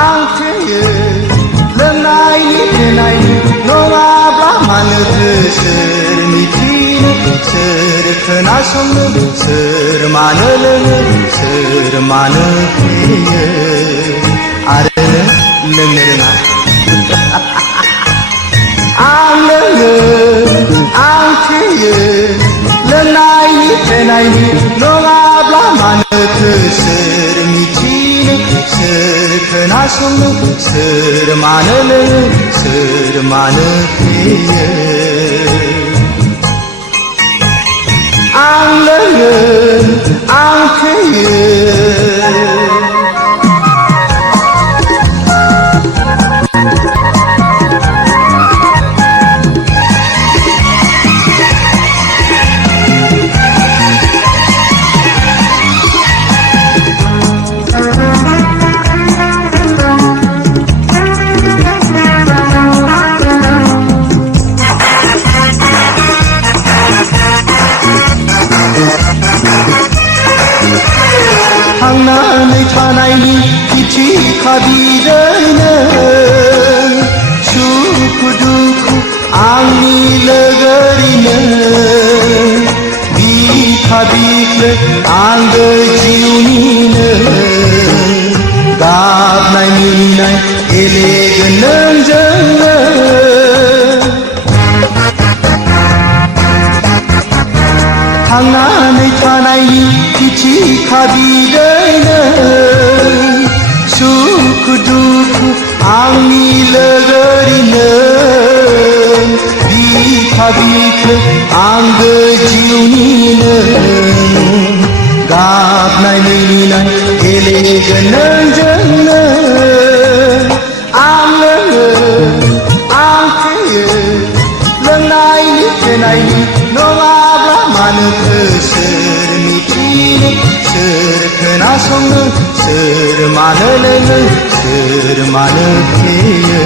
आं थेयो लोंनायनि फेनायनि नङाब्ला मानोथो सोर मिथिनो सोर खोनासंनो सोर मानो लोङो सोर मानो फेयो आरो लोंनो रोङा आं लोङो आं फेयो लोंनायनि फेनायनि नङाब्ला मानोथो सोर मिथिनो सोर खोनासंनो सोर मानो लोङो सोर मानो फेयो आं लोङो आं फेयो थांनानै थानायनि थिथि खाबिदैनो सुखु दुखु आंनि लोगोरिनो बिखा बिख्लो आंगो जिउनिनो गाबनाय मिनिनाय गेलेगोन नोंजोंनो थांनानै थानायनि थिथि खाबिदैनो सुखु दुखु आंनि लोगोरिनो बिखा बिख्लो आंगो जिउनिनो गाबनाय मिनिनाय गेलेगोन नोंजोंनो आं लोङो आं फेयो लोंनायनि फेनायनि नङाब्ला मानोथो सोर मिथिनो सोर खोनासंनो सोर मानो लोङो सोर मानो फेयो